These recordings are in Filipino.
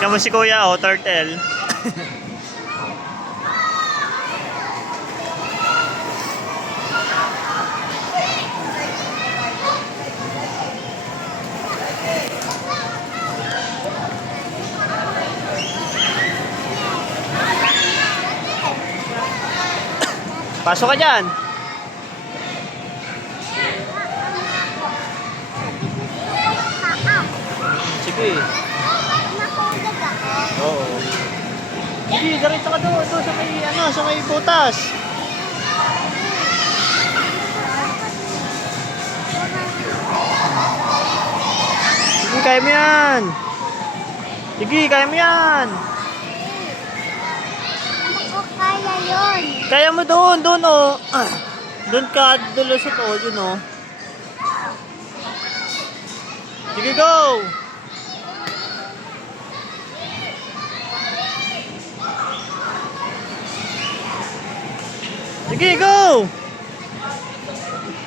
Tingnan mo si Kuya, oh, turtle. Pasok ka dyan. Sige. Oo. Sige, diretso ka doon. Doon sa may, sa may butas. Sige, kaya mo yan. Sige, kaya mo yan. Kaya yun. Kaya mo doon, oh. Doon ka, dulusot, oh, yun, oh. Sige, go! Sige, go!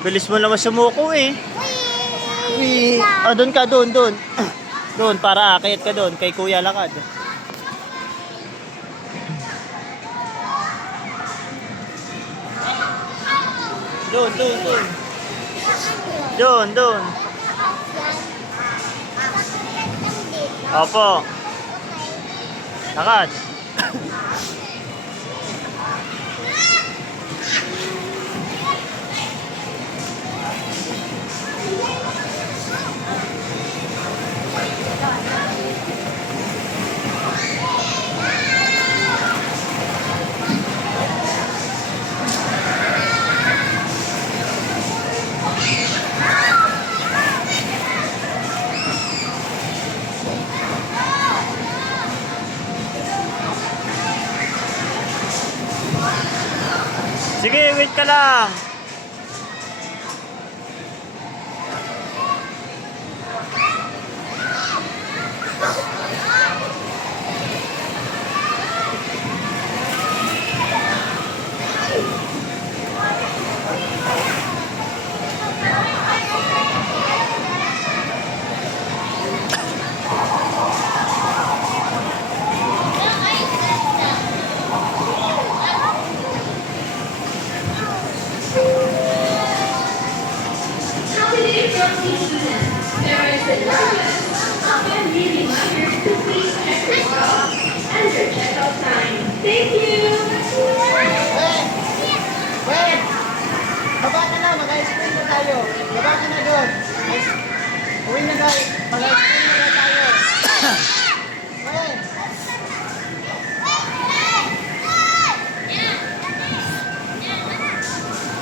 Bilis mo naman sumuko, eh. Uy! Ah, doon ka, doon. Doon, para akit ka doon, kay Kuya Lakad. Doon. Doon. Opo. Lakad. Sige, wait ka lang. There is a and really reminders to please check your bag and your checkout time. Thank you! Wait! Baba ka na, mag-ice cream na tayo. Baba ka na doon. Uwi na guys, mag-ice cream na tayo. Wait!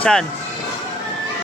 Saan?